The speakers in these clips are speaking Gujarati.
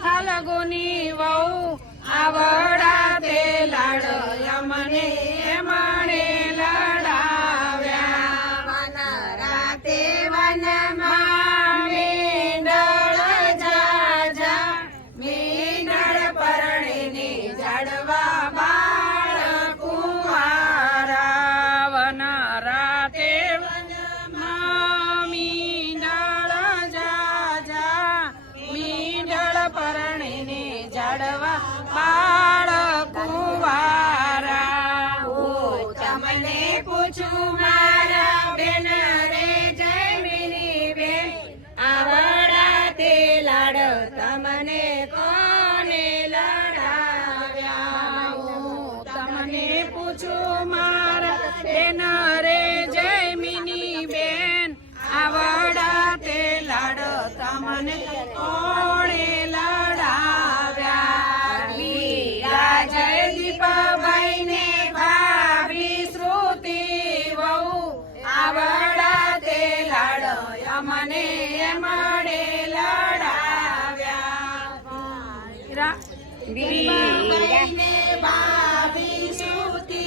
ફાલ્ગુની વહુ આવડા તે લાડ મને તમને કોને લડાવ્યા? તમને પૂછું મારા બેન રે જયમિની બેન આવડા તે લાડ તમને કોણે લડાવ્યા? વીરા જયદીપભાઈ ને વહુ આવડા તે લાડ મળે વીરા ને ભાભી શ્રુતિ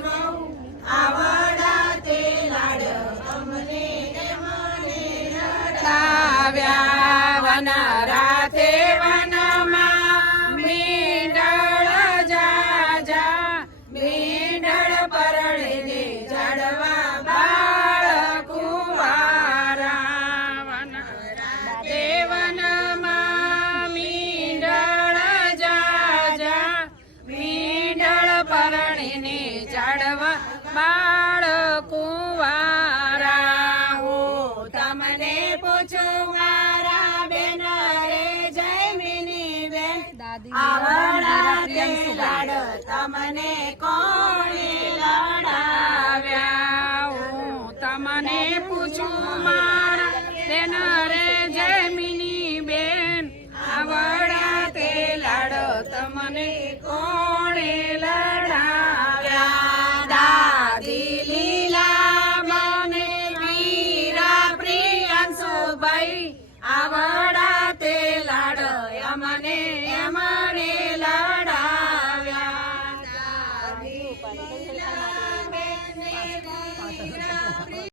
વહુ આવડા બાળ કુંવારા હું તમને પૂછું મારા બેન. રે જયમિની બેન આવડા તે લાડ તમને કોણે લડાવ્યા? હું તમને પૂછું